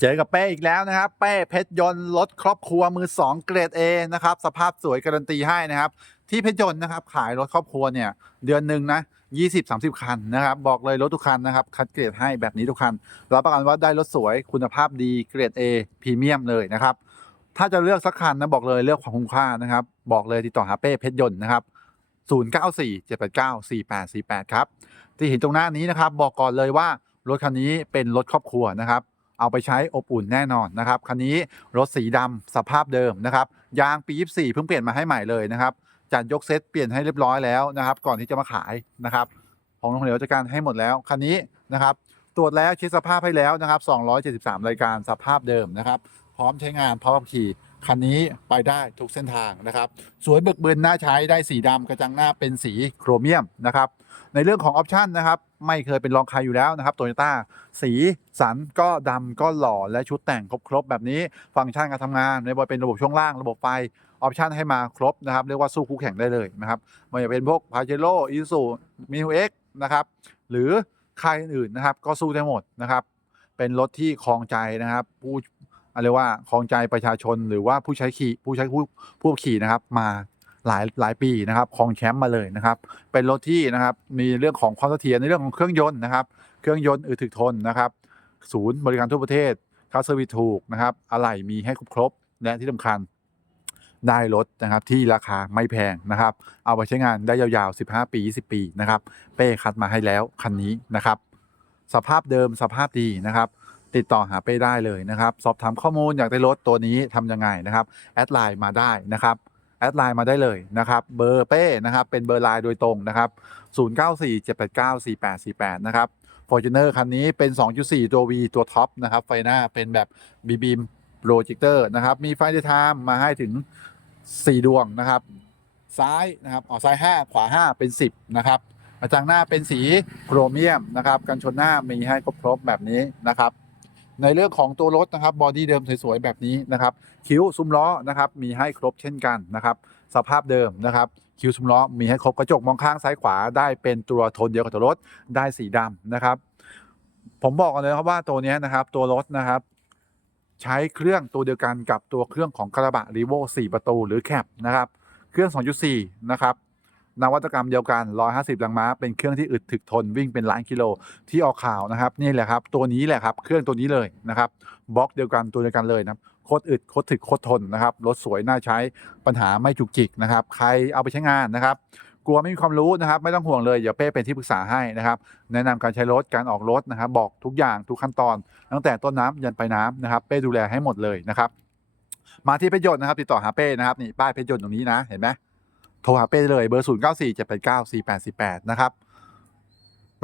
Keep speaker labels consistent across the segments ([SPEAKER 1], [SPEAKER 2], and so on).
[SPEAKER 1] เจอกับเป้อีกแล้วนะครับ เป้เพชรยนต์รถครอบครัวมือ 2 เกรด A นะครับ สภาพสวยการันตีให้นะครับ ที่เพชรยนต์นะครับ ขายรถครอบครัวเนี่ย เดือนหนึ่งนะ20-30 คันนะครับ บอกเลยรถทุกคันนะครับ คัดเกรดให้แบบนี้ทุกคันรับประกันว่าได้รถสวยคุณภาพดีเกรด A พรีเมียมเลยนะครับ ถ้าจะเลือกสักคันนะบอกเลยเลือกความคุ้มค่านะครับ บอกเลยติดต่อหาเป้เพชรยนต์นะครับ0947894848 ครับ ที่เห็นตรงหน้านี้นะครับ บอกก่อนเลยว่ารถคันนี้เป็นรถครอบครัวนะครับ เอาไปใช้อบอุ่นแน่นอนนะครับคันนี้รถสีดำสภาพเดิมนะครับยางปี 24 เพิ่งเปลี่ยนมาให้ใหม่เลยนะครับจัดยกเซตเปลี่ยนให้เรียบร้อยแล้วนะครับ ก่อนที่จะมาขายนะครับ ของโรงเหลวจัดการให้หมดแล้วคันนี้นะครับ ตรวจแล้วเช็คสภาพให้แล้วนะครับ 273 รายการสภาพเดิมนะครับ พร้อมใช้งานพร้อมขี่ คันนี้ไปได้ทุกเส้นทางนะครับ สวยเบิกบินน่าใช้ได้สีดำกระจังหน้าเป็นสีโครเมียมนะครับ ในเรื่องของออปชันนะครับ ไม่เคยเป็นรองใครอยู่แล้วนะครับโตโยต้าสีสันก็ดำก็หล่อและชุดแต่งครบๆแบบนี้ ฟังก์ชันการทำงานไม่ว่าเป็นระบบช่วงล่างระบบไฟออปชันให้มาครบนะครับ เรียกว่าสู้คู่แข่งได้เลยนะครับไมันจะเป็นพวกพาเจโร่อิซูมิวเอ็กนะครับ หรือใครอื่นๆนะครับ ก็สู้ได้หมดนะครับ เป็นรถที่คลองใจนะครับ ผู้ อะไรยกว่าคลองใจประชาชนหรือว่าผู้ใช้ขี่ผู้ใช้ผู้ผู้ขี่นะครับมาหลายหลายปีนะครับครองแชมป์มาเลยนะครับ เป็นรถที่นะครับมีเรื่องของความเสถียรในเรื่องของเครื่องยนต์นะครับ เครื่องยนต์อึดถึกทนนะครับ ศูนย์บริการทั่วประเทศค่าเซอร์วิสถูกนะครับอะไหล่มีให้ครบครบและที่สำคัญได้รถนะครับที่ราคาไม่แพงนะครับ เอาไปใช้งานได้ยาวๆ 15 ปี 20 ปีนะครับ เป้คัดมาให้แล้วคันนี้นะครับ สภาพเดิมสภาพดีนะครับ ติดต่อหาเป้ได้เลยนะครับสอบถามข้อมูลอยากได้รถตัวนี้ทำยังไงนะครับแอดไลน์มาได้นะครับแอดไลน์มาได้เลยนะครับเบอร์เป้นะครับเป็นเบอร์ไลน์โดยตรงนะครับ0947894848นะครับ Fortuner คันนี้เป็น 2.4 ตัว V ตัวท็อปนะครับไฟหน้าเป็นแบบ b b มโปรเจคเตอร์นะครับมีไฟเดย์ไทม์มาให้ถึง 4 ดวงนะครับซ้ายนะครับออกซ้าย 5 ขวา 5 เป็น 10 นะครับกระจังหน้าเป็นสีโครเมียมนะครับกันชนหน้ามีให้ครบๆแบบนี้นะครับ ในเรื่องของตัวรถนะครับบอดี้เดิมสวยๆแบบนี้นะครับคิ้วซุ้มล้อนะครับมีให้ครบเช่นกันนะครับสภาพเดิมนะครับคิ้วซุ้มล้อมีให้ครบกระจกมองข้างซ้ายขวาได้เป็นตัวโทนเดียวกับตัวรถได้สีดำนะครับ ผมบอกกันเลยครับว่าตัวนี้นะครับตัวรถนะครับใช้เครื่องตัวเดียวกันกับตัวเครื่องของกระบะรีโว4ประตูหรือแคปนะครับ เครื่อง 2.4 นะครับ นวัตกรรมเดียวกัน 150แรงม้า เป็นเครื่องที่อึดถึกทนวิ่งเป็นล้านกิโลที่ออกข่าวนะครับ นี่แหละครับ ตัวนี้แหละครับ เครื่องตัวนี้เลยนะครับบล็อกเดียวกันตัวเดียวกันเลยนะครับโคตรอึดโคตรถึกโคตรทนนะครับรถสวยน่าใช้ปัญหาไม่จุกจิกนะครับ ใครเอาไปใช้งานนะครับกลัวไม่มีความรู้นะครับ ไม่ต้องห่วงเลยเดี๋ยวเป้เป็นที่ปรึกษาให้นะครับ แนะนำการใช้รถการออกรถนะครับ บอกทุกอย่างทุกขั้นตอน ตั้งแต่ต้นน้ำยันปลายน้ำนะครับ เป้ดูแลให้หมดเลยนะครับ มาที่เพชรยนต์นะครับ ติดต่อหาเป้นะครับนี่ป้ายเพชรยนต์ตรงนี้นะเห็นไหม โทรหาเป้เลยเบอร์ 0 9 4 7 8 9 4 8 4 8 นะครับ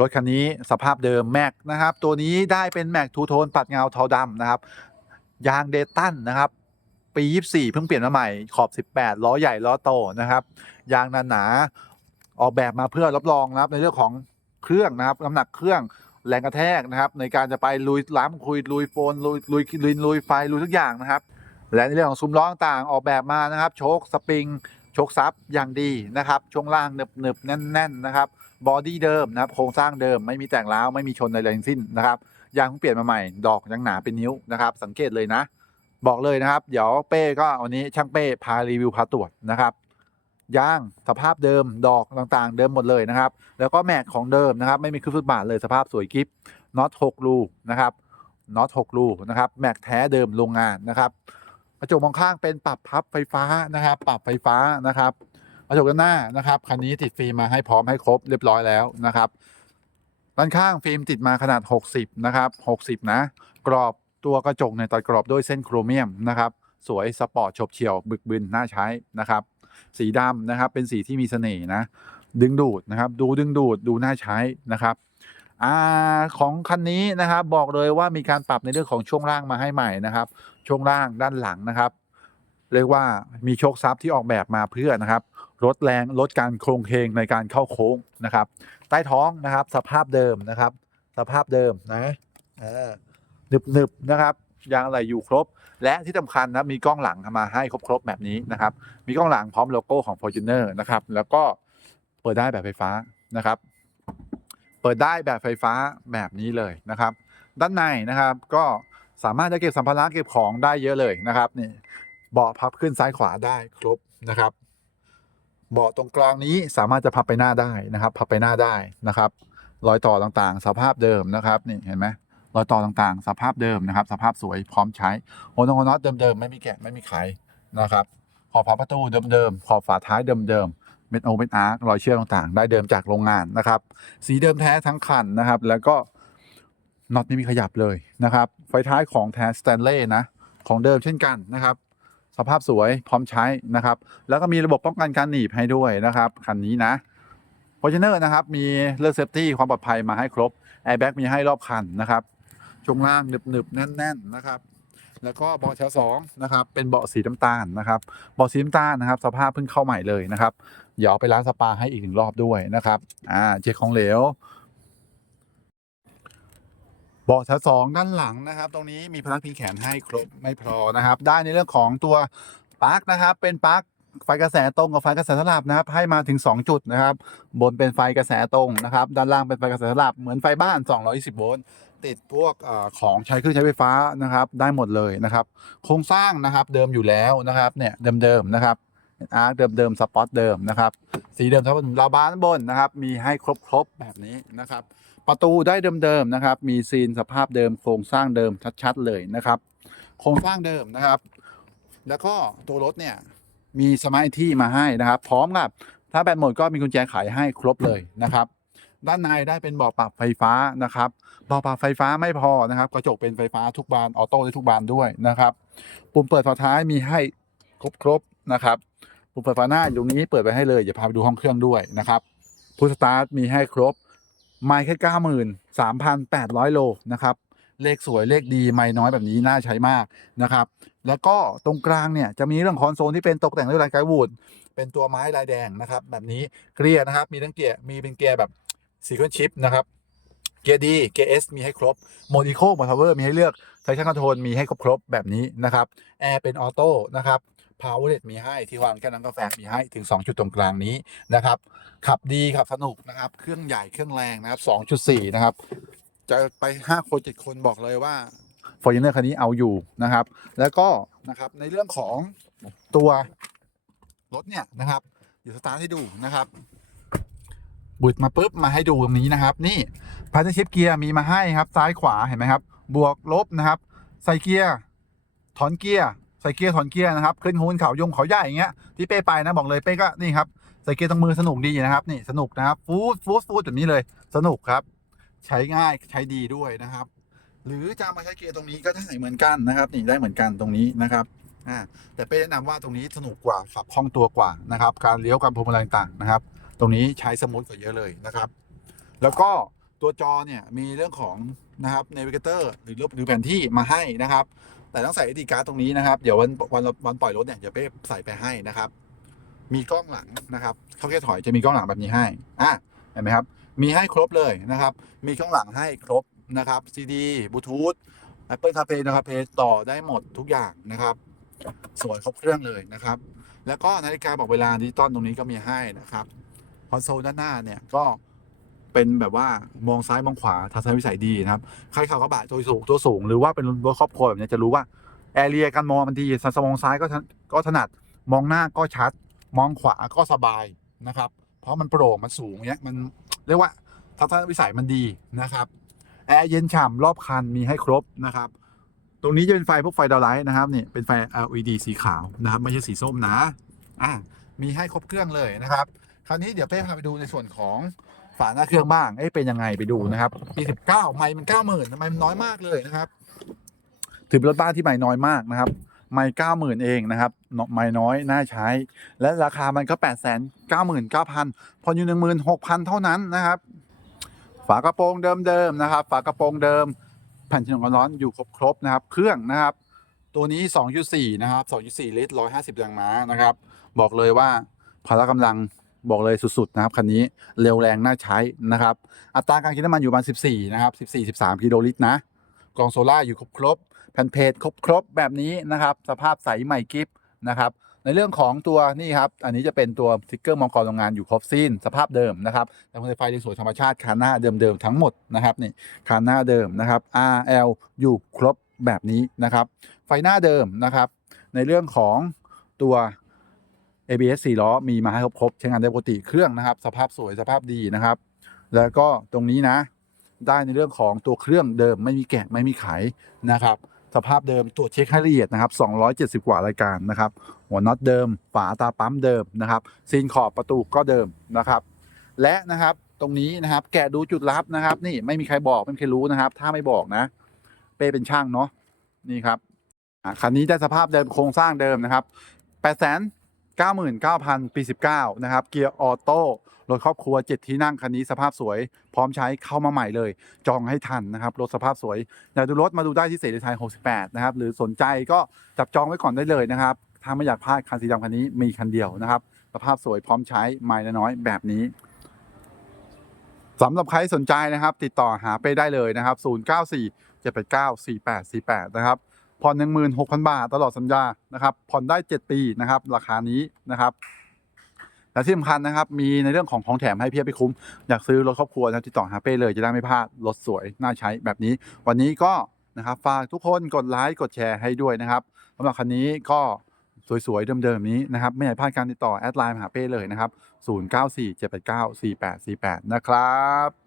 [SPEAKER 1] รถคันนี้สภาพเดิมแม็กนะครับ ตัวนี้ได้เป็นแม็กทูโทนปัดเงาเทาดำนะครับ ยางเดตันนะครับ ปี 24 เพิ่งเปลี่ยนมาใหม่ขอบ 18 ล้อใหญ่ล้อโตนะครับ ยางหนาๆออกแบบมาเพื่อรับรองนะครับในเรื่องของเครื่องนะครับน้ำหนักเครื่องแรงกระแทกนะครับ ในการจะไปลุยล้ำคุยลุยโฟนลุยลุยลุยลุยไฟลุยทุกอย่างนะครับ และในเรื่องของซุ้มล้อต่างออกแบบมานะครับ โชคสปริง ชคซับอย่างดีนะครับ ช่วงล่างหนึบหนึบๆแน่นๆนะครับบอดี้เดิมนะครับโครงสร้างเดิมไม่มีแต่งร้าวไม่มีชนอะไรทั้งสิ้นนะครับยางเพิ่งเปลี่ยนมาใหม่ ดอกยังหนาเป็นนิ้วนะครับ สังเกตเลยนะ บอกเลยนะครับ เดี๋ยวเป้ก็วันนี้ช่างเป้พารีวิวพาตรวจนะครับยางสภาพเดิมดอกต่างๆ เดิมหมดเลยนะครับ แล้วก็แม็กของเดิมนะครับ ไม่มีขึ้นฟุตบาทเลยสภาพสวยกิฟน็อต6รูนะครับน็อต6รูนะครับแม็กแท้เดิมโรงงานนะครับ ระจกมองข้างเป็นปรับพับไฟฟ้านะครับ ปรับไฟฟ้านะครับกระจกด้านหน้านะครับคันนี้ติดฟิล์มมาให้พร้อมให้ครบเรียบร้อยแล้วนะครับด้านข้างฟิล์มติดมาขนาด 60 นะครับ 60 นะ กรอบตัวกระจกเนี่ยตัดกรอบด้วยเส้นโครเมียมนะครับ สวยสปอร์ตฉบเฉี่ยวบึกบึนน่าใช้นะครับ สีดำนะครับ เป็นสีที่มีเสน่ห์นะ ดึงดูดนะครับ ดูดึงดูดดูน่าใช้นะครับอ่าของคันนี้นะครับบอกเลยว่ามีการปรับในเรื่องของช่วงล่างมาให้ใหม่นะครับ ช่วงล่างด้านหลังนะครับ เรียกว่ามีโชคทรัพย์ที่ออกแบบมาเพื่อนะครับลดแรงลดการโครงเคงในการเข้าโค้งนะครับ ใต้ท้องนะครับ สภาพเดิมนะครับ สภาพเดิมนะหนึบหนึบนะครับยางอะไรอยู่ครบ และที่สำคัญนะมีกล้องหลังมาให้ครบๆแบบนี้นะครับ มีกล้องหลังพร้อมโลโก้ของ Fortuner นะครับ แล้วก็เปิดได้แบบไฟฟ้านะครับ เปิดได้แบบไฟฟ้าแบบนี้เลยนะครับ ด้านในนะครับก็ สามารถจะเก็บสัมภาระเก็บของได้เยอะเลยนะครับนี่เบาะพับขึ้นซ้ายขวาได้ครบนะครับเบาะตรงกลางนี้สามารถจะพับไปหน้าได้นะครับ พับไปหน้าได้นะครับ รอยต่อต่างๆ สภาพเดิมนะครับนี่เห็นไหมรอยต่อต่างๆ สภาพเดิมนะครับ สภาพสวยพร้อมใช้โอนโอน็อตเดิมๆไม่มีแกะไม่มีไขนะครับขอบพับประตูเดิมๆขอบฝาท้ายเดิมๆเป็นโอเป็นอาร์รอยเชื่อมต่างๆ ได้เดิมจากโรงงานนะครับ สีเดิมแท้ทั้งคันนะครับ แล้วก็ น็อตไม่มีขยับเลยนะครับ ไฟท้ายของแท้สแตนเล่นะ ของเดิมเช่นกันนะครับ สภาพสวยพร้อมใช้นะครับ แล้วก็มีระบบป้องกันการหนีบให้ด้วยนะครับ คันนี้นะ f o r t u n e r นะครับ มีเรื่องเซฟตี้ความปลอดภัยมาให้ครบแอร์แบ็กมีให้รอบคันนะครับช่วงล่างหนึบๆแน่น ๆนะครับ แล้วก็เบาะชั้นสองนะครับ เป็นเบาะสีน้ำตาลนะครับ เบาะสีน้ำตาลนะครับ สภาพเพิ่งเข้าใหม่เลยนะครับ เดี๋ยวไปล้างสปาให้อีกหนึ่งรอบด้วยนะครับ อ่า เช็คของเหลว บาะชั้นสองด้านหลังนะครับ ตรงนี้มีพนักพิงแขนให้ครบไม่พอนะครับ ได้ในเรื่องของตัวปลั๊กนะครับ เป็นปลั๊กไฟกระแสตรงกับไฟกระแสสลับนะครับ ให้มาถึง 2 จุดนะครับ บนเป็นไฟกระแสตรงนะครับ ด้านล่างเป็นไฟกระแสสลับเหมือนไฟบ้าน 220 โวลต์ติดพวกอของใช้เครื่องใช้ไฟฟ้านะครับ ได้หมดเลยนะครับ โครงสร้างนะครับเดิมอยู่แล้วนะครับเนี่ยเดิมๆนะครับอาร์คเดิมๆสปอตเดิมนะครับ สีเดิมทั้งหมดราวบานบนนะครับ มีให้ครบๆแบบนี้นะครับ ประตูได้เดิมๆนะครับ มีซีนสภาพเดิมโครงสร้างเดิมชัดๆเลยนะครับ โครงสร้างเดิมนะครับ แล้วก็ตัวรถเนี่ยมีสมาร์ทที่มาให้นะครับ พร้อมกับถ้าแบตหมดก็มีกุญแจไขให้ครบเลยนะครับด้านในได้เป็นเบาะปรับไฟฟ้านะครับเบาะปรับไฟฟ้าไม่พอนะครับ กระจกเป็นไฟฟ้าทุกบานออโต้ได้ทุกบานด้วยนะครับ ปุ่มเปิดฝาท้ายมีให้ครบๆนะครับ ปุ่มเปิดฝาหน้าอยู่ตรงนี้เปิดไปให้เลยอย่าพาไปดูห้องเครื่องด้วยนะครับพุทสตาร์ทมีให้ครบ ไม่แค่เก้าหมื่นสามพันแปดร้อยโลนะครับเลขสวยเลขดีไม่น้อยแบบนี้น่าใช้มากนะครับ แล้วก็ตรงกลางเนี่ยจะมีเรื่องคอนโซลที่เป็นตกแต่งด้วยลายไกด์วูดเป็นตัวไม้ลายแดงนะครับ แบบนี้เกียร์นะครับมีทั้งเกียร์มีเป็นเกียร์แบบซีเควนชิปนะครับเกียร์ดีเกียร์เอสมีให้ครบโมดิโคมอเทอร์มีให้เลือกไทชันคอนโทรลมีให้ครบครบแบบนี้นะครับแอร์เป็นออโต้นะครับ พาวเวอร์เลมีให้ที่วางแค่นั้นกาแฟมีให้ถึง 2 จุดตรงกลางนี้นะครับ ขับดีขับสนุกนะครับ เครื่องใหญ่เครื่องแรงนะครับ 2.4 นะครับ จะไป 5 คน 7 คนบอกเลยว่า f o r t u n e r คันนี้เอาอยู่นะครับ แล้วก็นะครับในเรื่องของตัวรถเนี่ยนะครับเดี๋ยวสตาร์ทให้ดูนะครับบุดมาปุ๊บมาให้ดูตรงนี้นะครับ นี่พาร์ทชิปเกียร์มีมาให้ครับซ้ายขวาเห็นไหมครับ บวกลบนะครับ ใส่เกียร์ถอนเกียร์ ส่เกียร์ถอนเกียร์นะครับขึ้นหุนเขายงเขาใหญ่อย่างเงี้ยที่เป้ไปนะบอกเลยเป้ก็นี่ครับใส่เกียร์ตรงมือสนุกดีนะครับนี่สนุกนะครับฟูดฟูดฟูดแบบนี้เลยสนุกครับ ใช้ง่ายใช้ดีด้วยนะครับ หรือจะมาใช้เกียร์ตรงนี้ก็ได้เหมือนกันนะครับ นี่ได้เหมือนกันตรงนี้นะครับอ่าแต่เป้แนะนำว่าตรงนี้สนุกกว่าขับคล่องตัวกว่านะครับ การเลี้ยวการพวงมาลัยต่างๆนะครับ ตรงนี้ใช้สมูทกว่าเยอะเลยนะครับ แล้วก็ตัวจอเนี่ยมีเรื่องของ นะครับ Navigator หรือรูปหรือแผนที่มาให้นะครับ แต่ต้องใส่ SD card ตรงนี้นะครับ เดี๋ยววันวันวันปล่อยรถเนี่ยจะเป้ใส่ไปให้นะครับ มีกล้องหลังนะครับ เขาแค่ถอยจะมีกล้องหลังแบบนี้ให้อะเห็นไหมครับ มีให้ครบเลยนะครับ มีกล้องหลังให้ครบนะครับ CD บลูทูธ Apple CarPlay นะครับ Play ต่อได้หมดทุกอย่างนะครับ สวยครบเครื่องเลยนะครับ แล้วก็นาฬิกาบอกเวลาดิจิตอลตรงนี้ก็มีให้นะครับคอนโซลด้านหน้าเนี่ยก็ เป็นแบบว่ามองซ้ายมองขวาทัศนวิสัยดีนะครับ ใครขับกระบะตัวสูงตัวสูง หรือว่าเป็นรถครอบครัวแบบนี้จะรู้ว่าแอเรียการมองมันดีสมองซ้ายก็ก็ถนัดมองหน้าก็ชัด มองขวาก็สบายนะครับ เพราะมันโปร่งมันสูงเนี้ยมันเรียกว่าทัศนวิสัยมันดีนะครับแอร์เย็นฉ่ำรอบคันมีให้ครบนะครับ ตรงนี้จะเป็นไฟพวกไฟดาวไลท์นะครับนี่เป็นไฟ LED สีขาวนะครับไม่ใช่สีส้มนะอะมีให้ครบเครื่องเลยนะครับ คราวนี้เดี๋ยวเป้พาไปดูในส่วนของ ฝาหน้าเครื่องบ้างเอ๊ะเป็นยังไงไปดูนะครับปี19ไม่มัน90,000ทำไมมันน้อยมากเลยนะครับถือเป็นรถบ้านที่ไม่น้อยมากนะครับไม่90,000เองนะครับไม่น้อยน่าใช้ และราคามันก็899,000พออยู่16,000เท่านั้นนะครับ ฝากระโปรงเดิมๆนะครับ ฝากระโปรงเดิมแผ่นฉนวนความร้อนอยู่ครบๆนะครับ เครื่องนะครับ ตัวนี้ 2.4 นะครับ 2.4 ลิตร 150 แรงม้านะครับ บอกเลยว่าพละกำลัง บอกเลยสุดๆนะครับคันนี้เร็วแรงน่าใช้นะครับ อัตราการกินน้ำมันอยู่ประมาณ14 นะครับ 14 13 กิโลลิตรนะกล่องโซล่าอยู่ครบๆแผ่นเพจครบๆแบบนี้นะครับ สภาพใสใหม่กิฟนะครับในเรื่องของตัวนี่ครับ อันนี้จะเป็นตัวสติ๊กเกอร์มองกรโรงงานอยู่ครบสิ้นสภาพเดิมนะครับแต่พวงมาลัยไฟในสวยธรรมชาติคานหน้าเดิมๆทั้งหมดนะครับนี่คานหน้าเดิมนะครับ RL อยู่ครบแบบนี้นะครับ ไฟหน้าเดิมนะครับ ในเรื่องของตัว ABS 4ล้อมีมาให้ครบๆใช้งานได้ปกติเครื่องนะครับ สภาพสวยสภาพดีนะครับ แล้วก็ตรงนี้นะ ได้ในเรื่องของตัวเครื่องเดิมไม่มีแกะไม่มีไขนะครับ สภาพเดิมตรวจเช็คให้ละเอียดนะครับ 270 กว่ารายการนะครับ หัวน็อตเดิม ฝาตาปั๊มเดิมนะครับซีนขอบประตูก็เดิมนะครับ และนะครับตรงนี้นะครับ แกะดูจุดลับนะครับ นี่ไม่มีใครบอกไม่มีใครรู้นะครับ ถ้าไม่บอกนะ เป้เป็นช่างเนาะนี่ครับอะคันนี้ได้สภาพเดิมโครงสร้างเดิมนะครับ8 9 9 0 0 0 ปี 19 นะครับ เกียร์ออโต้รถครอบครัว 7 ที่นั่งคันนี้สภาพสวย พร้อมใช้เข้ามาใหม่เลย จองให้ทันนะครับ รถสภาพสวย อยากดูรถมาดูได้ที่เสรีไทย 68 นะครับ หรือสนใจก็จับจองไว้ก่อนได้เลยนะครับ ถ้าไม่อยากพลาดคันสีดำคันนี้มีคันเดียวนะครับ สภาพสวยพร้อมใช้ไม่น้อยแบบนี้สำหรับใครสนใจนะครับ ติดต่อหาไปได้เลยนะครับ 094 789 4848 นะครับ ผ่อน16,000บาทตลอดสัญญานะครับ ผ่อนได้7ปีนะครับ ราคานี้นะครับและที่สำคัญนะครับมีในเรื่องของของแถมให้เพียบไปคุ้ม อยากซื้อรถครอบครัวนะติดต่อหาเป้เลยจะได้ไม่พลาดรถสวยน่าใช้แบบนี้ วันนี้ก็นะครับฝากทุกคนกดไลค์กดแชร์ให้ด้วยนะครับสำหรับคันนี้ก็สวยๆเดิมๆนี้นะครับไม่อยากพลาดการติดต่อแอดไลน์มาหาเป้เลยนะครับ0947894848 นะครับ